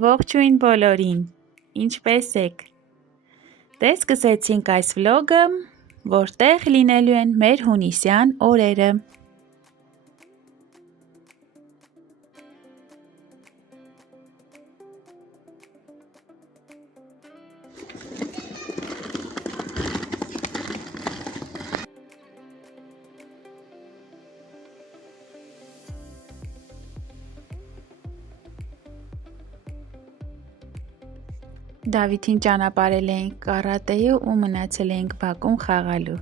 Ողջույն բոլորին, ինչպե՞ս եք։ Դե սկսեցինք այս վլոգը, որտեղ լինելու են մեր հունիսյան օրերը։ Դավիթին ճանապարհել էինք կարատեի ու մնացել էինք բակում խաղալու։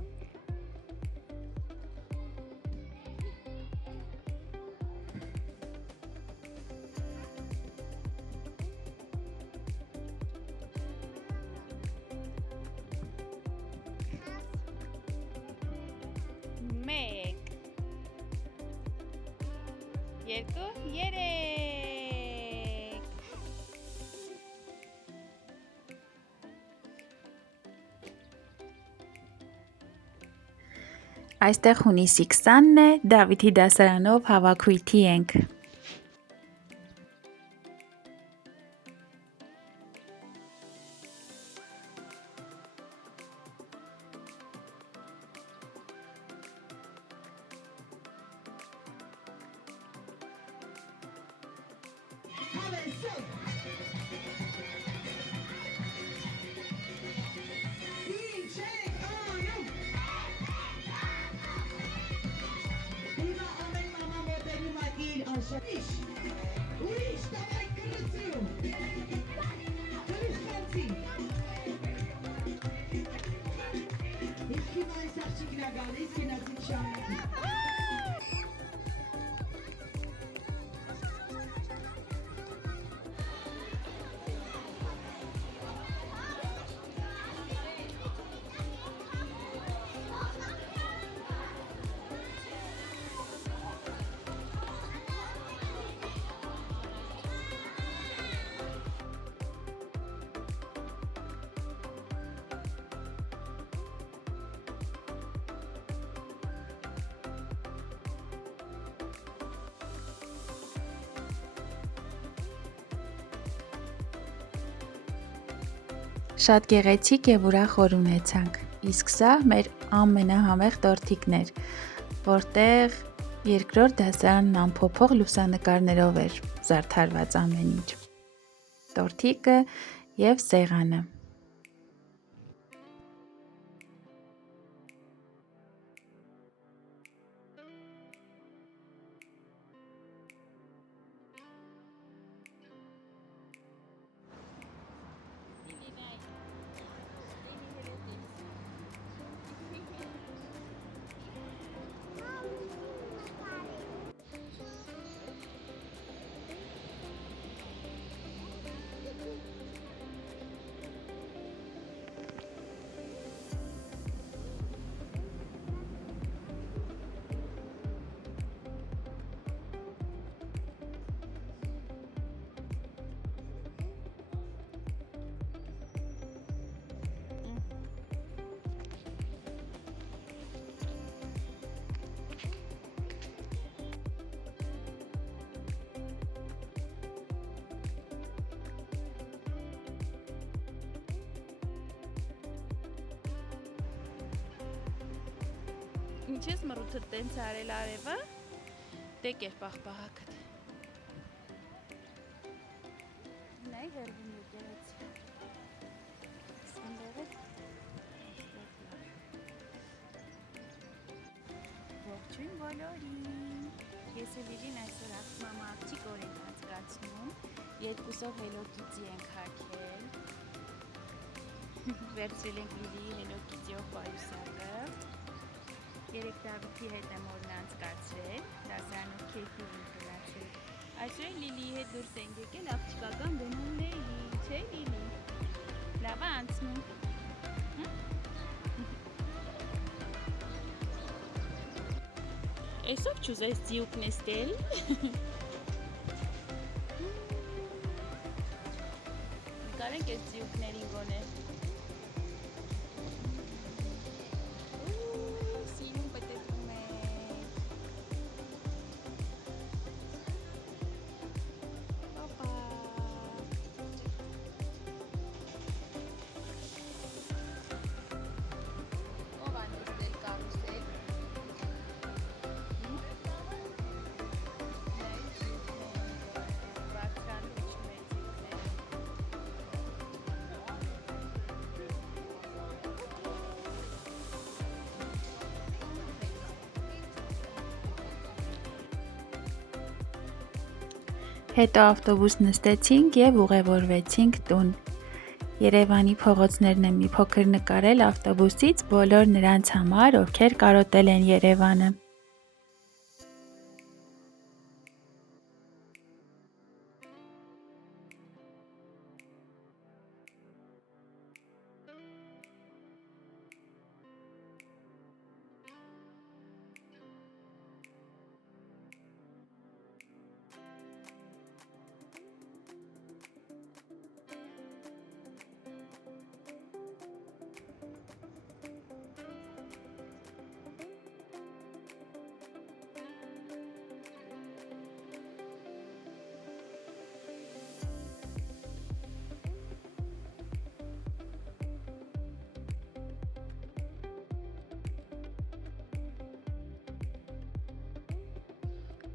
Մեկ, երկու, երեք։ Այստեղ հունիսի 20-ն է, Դավիթի դասարանով հավաքույթի ենք։ Շատ գեղեցիկ եւ ուրախ օր ունեցանք, իսկ սա մեր ամենահամեղ տորթիկն էր, որտեղ երկրորդ դասարանն անփոփոխ լուսանկարներով էր զարդարված ամեն ինչ, տորթիկը եւ սեղանը։ Ինչ ես մռութը տենց արել արևը, դե կեր պաղպաղակդ։ Նայ հերվում եկերացի։ Սնդեղետ։ Ողջույն բոլորին։ Ես ու Լիլին այսօր մամա աղջիկ օր ենք անցկացնում, երկուսով Hello Kitty ենք հագել։ Վերցրել ենք Լիլիի Hello Kitty-ով պայուսակը։ Երեք Դավիթի հետ եմ օրն անցկացրել, դասարանում քեֆի ենք գնացել։ Այսօր Լիլիի հետ դուրս ենք եկել աղջիկական բնումների, չէ Լիլի։ Լավ է անցնում։ Այսօր չուզես ձիուկ նստել։ Կարենք այս ձիուկներին գոնե։ Հետո ավտոբուս նստեցինք և ուղևորվեցինք տուն։ Երևանի փողոցներն եմ մի փոքր նկարել ավտոբուսից բոլոր նրանց համար, ովքեր կարոտել են Երևանը։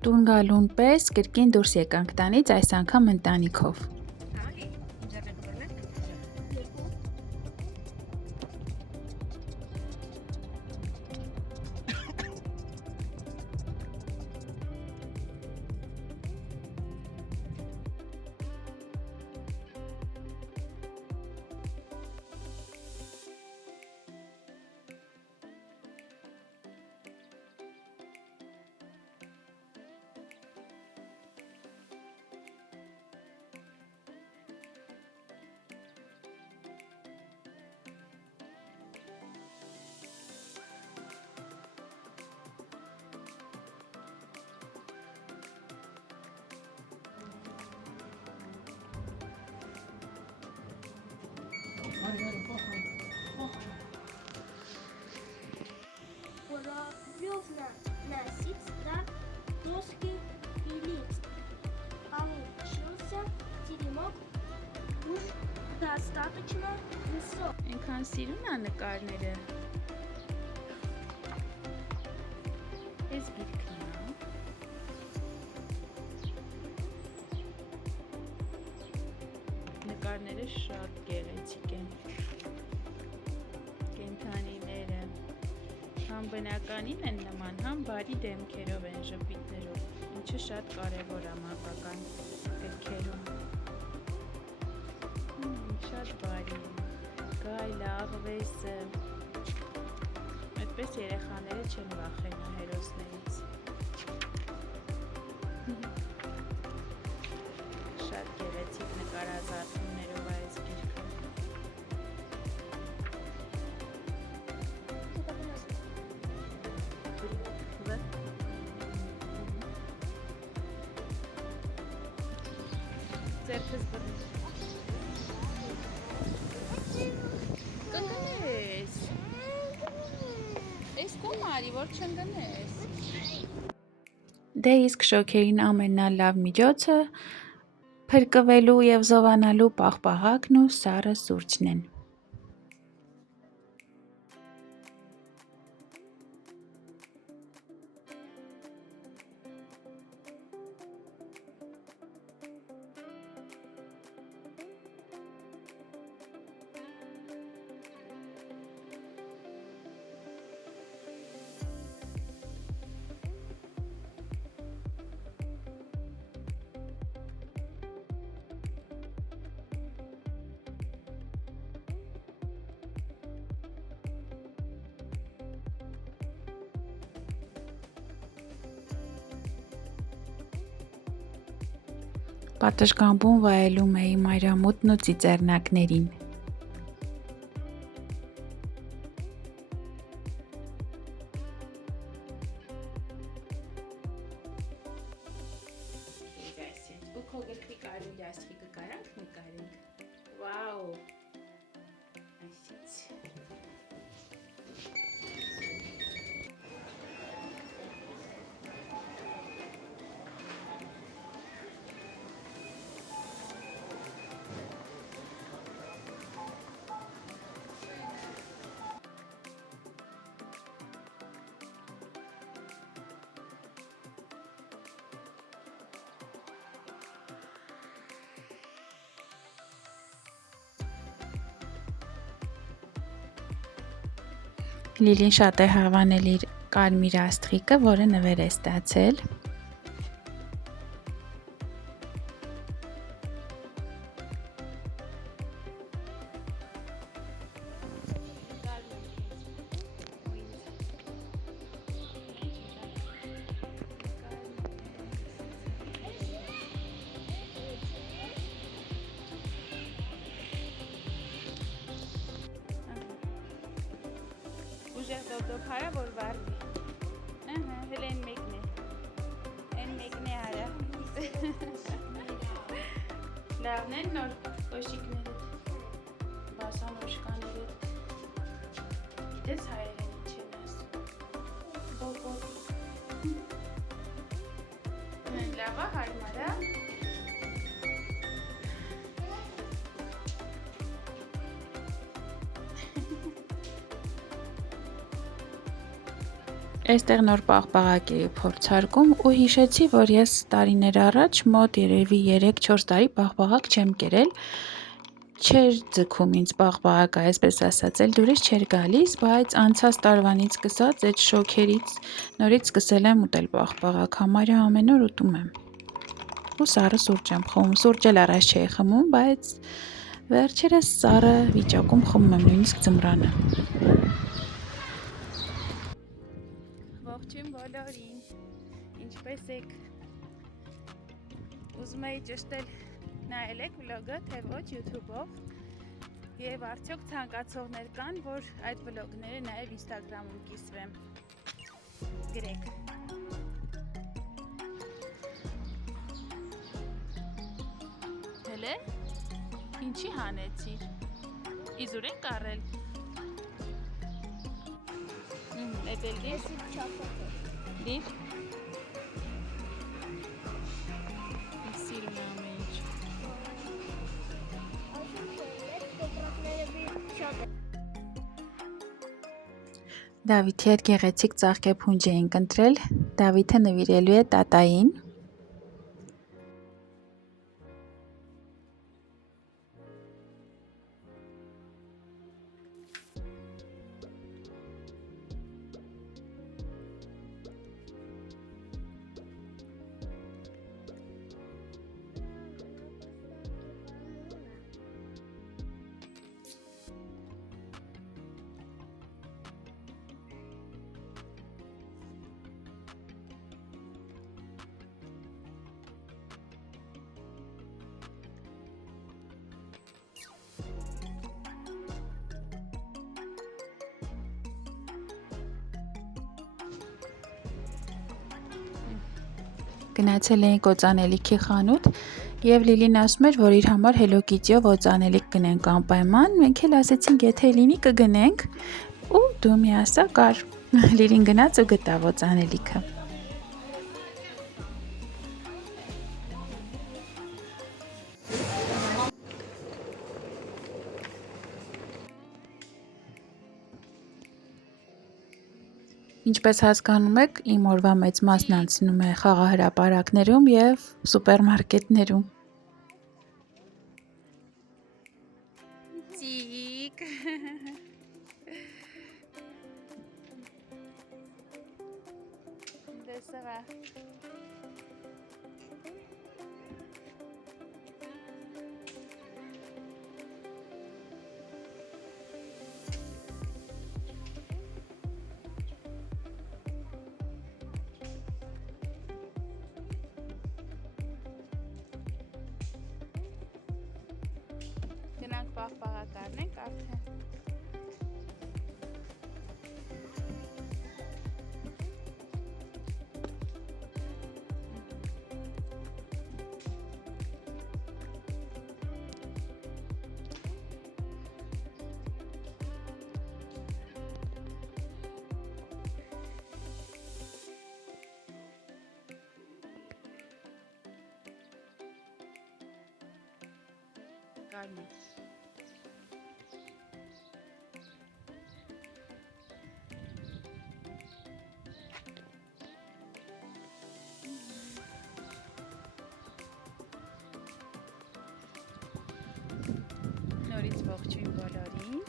Տուն գալուն պես կրկին դուրս եկանք տանից, այս անգամ ընտանիքով։ Поровна носить до доски пилить. Получился теремок уж достаточно высок. Ինքան սիրուն է նկարները։ Ես գիրքն եմ։ Նկարները շատ գեղեցիկ են։ Կենդանիները համ բնականին են նման, համ բարի դեմքերով են, ժպիտներով, ինչը շատ կարևոր է մանկական գրքերում։ Շատ բարի են։ Գայլը, աղվեսը, այդպես երեխաները չեն վախենա հերոսներից։ Շատ գեղեցիկ նկարազարդումներով այս գիրքը։ Ձերքս բռնի։ Կգնես։ Էս կոմ արի, որ չընկնես։ Դե իսկ շոգերին ամենալավ միջոցը փրկվելու և զովանալու պաղպաղակն ու սառը սուրճն են։ Պատշգամբում վայելում էի մայրամուտն ու ծիծեռնակներին։ Ու քո գրքի կարելի աստղիկը կարանք նկարենք։ Վաու։ Այսից։ Լիլին շատ է հավանել իր կարմիր աստղիկը, որը նվեր է ստացել։ ուժեղ դոպդոփարա, որ վառվի։ Հələ են մեկն է։ Են մեկն է արա։ Լավն են նոր կոշիկներդ, բասանոշկաներդ։ Գիտես հայերեն ինչ են ասում։ Բոբոտ։ Լավ է, հարմար է։ Այստեղ նոր պաղպաղակ էի փորձարկում ու հիշեցի, որ ես տարիներ առաջ մոտ երևի 3-4 տարի պաղպաղակ չեմ կերել, չէր ձգում ինձ պաղպաղակը, այսպես ասած, էլ դուրս չէր գալիս, բայց անցած տարվանից սկսած այդ շոքերից նորից սկսել եմ ուտել պաղպաղակ, համարյա ամեն օր ուտում եմ։ Ու սառը սուրճ եմ խմում, սուրճ էլ առաջ չէի խմում, բայց վերջերս սառը վիճակում խմում եմ նույնիսկ ձմռանը։ Ողջույն բոլորին, ինչպես եք, ուզում էի ճշտել նայել եք վլոգը, թե ոչ YouTube-ով և արդյոք ցանկացողներ կան, որ այդ վլոգները նաև Instagram-ում կիսվեմ, գրեք։ Հելե, ինչի հանեցիր, իզուր են կարել։ Էդել դիր։ Դիր։ Իսիրում ամեն ինչ։ Դավիթի հետ գեղեցիկ ծաղկեփունջ էինք ընտրել, Դավիթը նվիրելու է տատային։ Գնացել էինք օծանելիքի խանութ և Լիլին ասում էր, որ իր համար Hello Kitty-ով օծանելիք գնենք անպայման, մենք էլ ասեցինք, եթե լինի կգնենք ու դու մի ասա կար, Լիլին գնաց ու գտավ օծանելիքը։ Ինչպես հասկանում եք, իմ օրվա մեծ մասն անցնում է խաղահրապարակներում և սուպերմարկետներում։ Ծիկ։ Դեսրա։ Գնանք պաղպաղակ առնենք արդեն։ Կարմիր։ Նորից ողջույն բոլորին։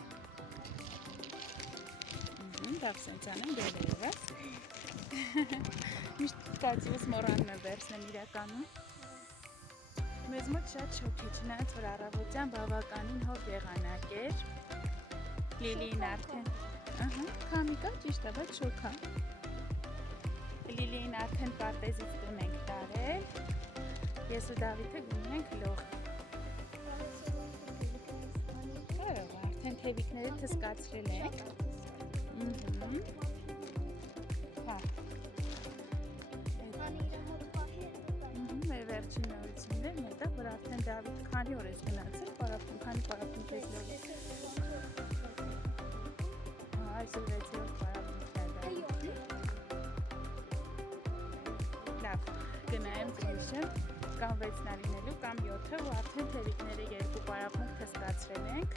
Լավ սենց անեմ դերևս։ Միշտ ստացիվս մոռանում եմ վերցնել իրականում։ Մեզ մոտ շատ շոք է, չնայած որ առավոտյան բավականին հով եղանակ էր։ Լիլին արդեն, քամի կա, ճիշտ է, բայց շոք է։ Լիլին արդեն պարտեզից տուն ենք տարել, ես ու Դավիթը գնում ենք լող։ Արդեն թևիկները թսկացրել ենք։ Հա։ Անի իր մոտ պահի է տղա։ Մեր վերջին նորություններն է դա, որ արդեն Դավիթ քանի օր է գնացել, քանի պարապմունք է լորի։ Այսօր 6-րդ պարապմունքն է դա։ Լավ, գնայեմ կրիշը, կամ 6 նարինելու, կամ 7-ը, ու արդեն թերիկները 2 պարապմունք թսկացրել ենք։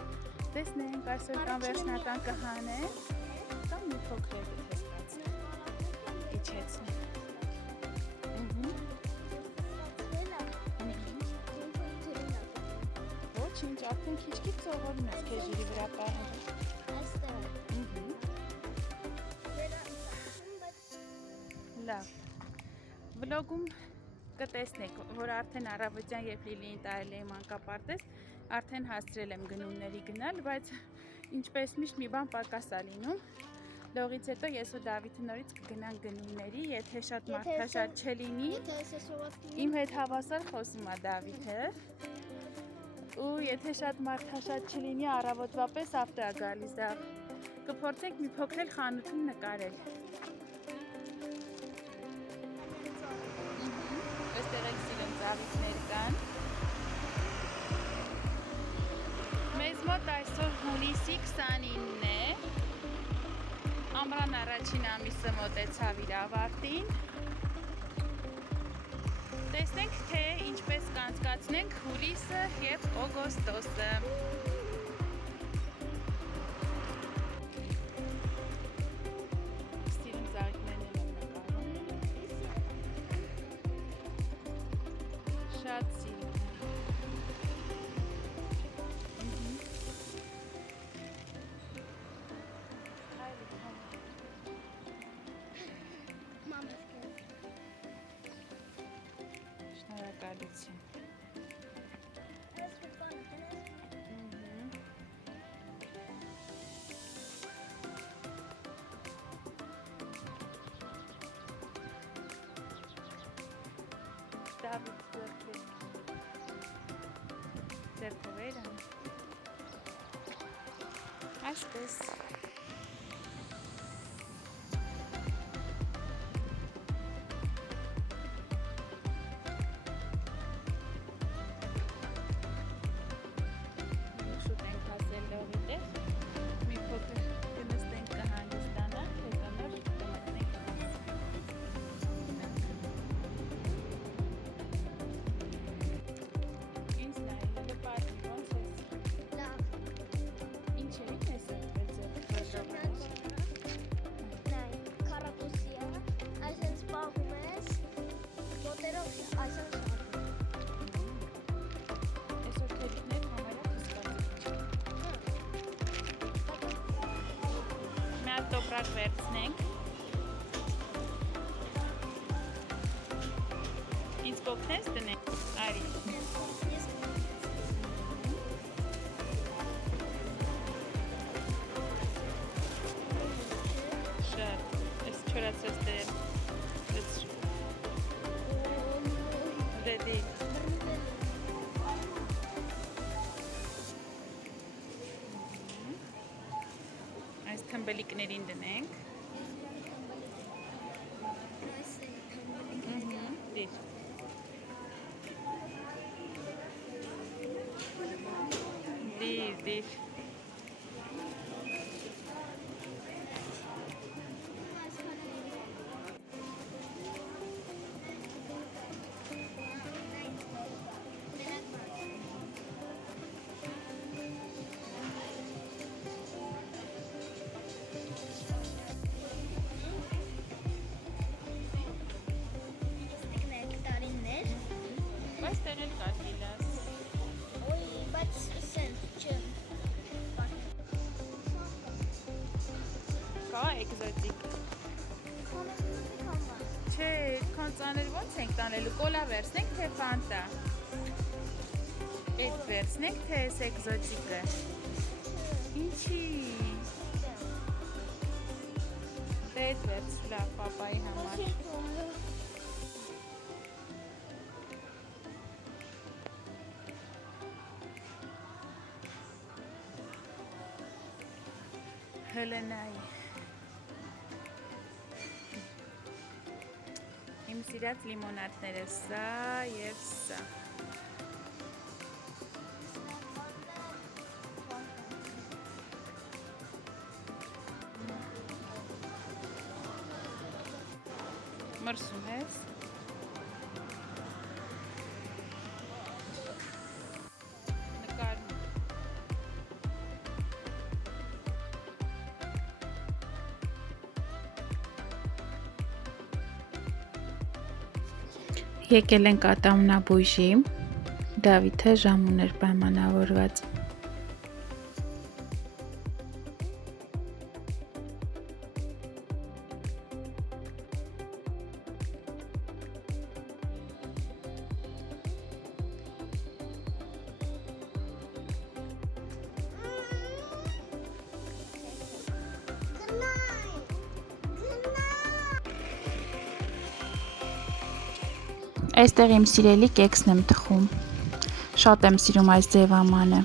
Տեսնենք, այսօր կամ վերջնական կհանենք, կամ մի փոքր է թսկացրել։ Իջեցնենք։ Ոչինչ, արդեն քիչ-քիչ սովորում ես քեզ ջրի վրա պահել։ Լավ, վլոգում կտեսնեք, որ արդեն առավոտյան երբ Լիլիին տարել էի մանկապարտեզ, արդեն հասցրել եմ գնումների գնալ, բայց ինչպես միշտ մի բան պակաս ա լինում։ Լողից հետո ես ու Դավիթը նորից կգնանք գնումների, եթե շատ մարդաշատ չլինի, իմ հետ հավասար խոսում ա Դավիթը, ու եթե շատ մարդաշատ չլինի, առավոտվա պես ավտո ա գալիս, դա կփորձենք մի փոքր էլ խանութում նկարել։ Այստեղ էլ սիրուն ծաղիկներ կան։ Մեզ մոտ այսօր հունիսի 29-ն է, ամռան առաջին ամիսը մոտեցավ իր ավարտին։ Տեսնենք, թե ինչպես կանցկացնենք հուլիսը և օգոստոսը։ Սիրուն ծաղիկներն եմ նկարում։ Շատ սիրուն է։ Շնորհակալություն։ Դավիթ ձեռքովերը։ Այսպես։ Շուտ ենք հասել լողի տեղ, մի փոքր կնստենք կհանգստանանք, հետո նոր կմտնենք։ Ինձ նայել պատի ոնց ես։ Լավ։ Ինչ է ես այդպես ձեռքով։ Նայ, քառակուսիա, այսպես պահում ես, մոտերով այսպես շարժում։ Այսօր թերիկներ համարյա թսկացրել։ Մի հատ տոպրակ վերցնենք։ Ինձ կօգնես դնենք։ Արի։ Շատ, այս չորացրած դեր։ Ready։ Այս թմբլիկներին դնենք։ Դիր։ Դիր։ Բայց տերել կար գիլաս։ Ոյ, բայց սենց չէ։ Կա էկզոտիկ։ Քանեզի կանվան։ Չէ, քան ծաներ ոնց ենք տանելու, կոլա վերցնենք, թե ֆանտա։ Էդ վերցնենք, թե էս էկզոտիկը։ Ինչի։ Էդ վերց, լավ, պապայի համար։ Հելենայի։ իմ սիրած լիմոնադները, սա եւ սա։ Մրսում ես։ Նկարում։ Եկել ենք Ատամնաբույժի, Դավիթը ժամուն էր պայմանավորված։ Այստեղ իմ սիրելի կեքսն եմ թխում, շատ եմ սիրում այս ձևամանը,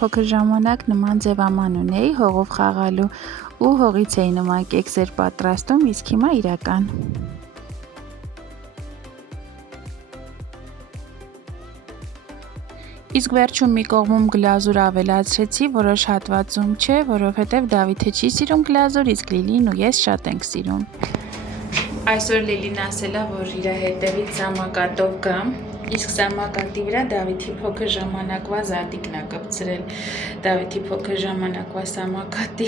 փոքր ժամանակ նման ձևաման ունեի հողով խաղալու ու հողից էի նման կեքսեր պատրաստում, իսկ հիմա իրական։ Իսկ վերջում մի կողմում գլազուր ավելացրեցի, որոշ հատվածում չէ, որովհետև Դավիթը չի սիրում գլազուր, իսկ Լիլին ու ես շատ ենք սիրում։ Այսօր Լիլին ասել է, որ իր հետևից սամակատով գամ, իսկ սամակատի վրա Դավիթի փոքր ժամանակվա զատիկն է կպցրել, Դավիթի փոքր ժամանակվա սամակատի։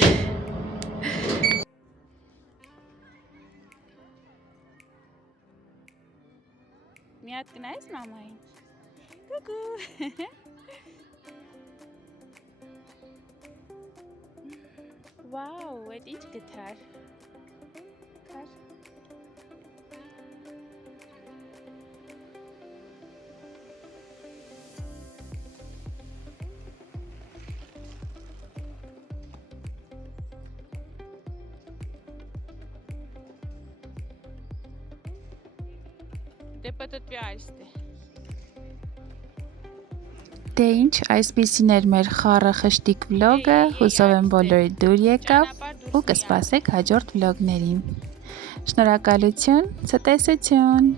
Մի հատ գնայես մամային։ Գուգու։ Վաու, այդ ինչ գտար։ Կար։ Դե պատտվի այստե։ Դե ինչ, այսպիսին էր մեր խառը խշտիկ վլոգը, հուսով եմ բոլորի դուր եկավ ու կսպասեք հաջորդ վլոգներին։ Շնորհակալություն, ցտեսություն։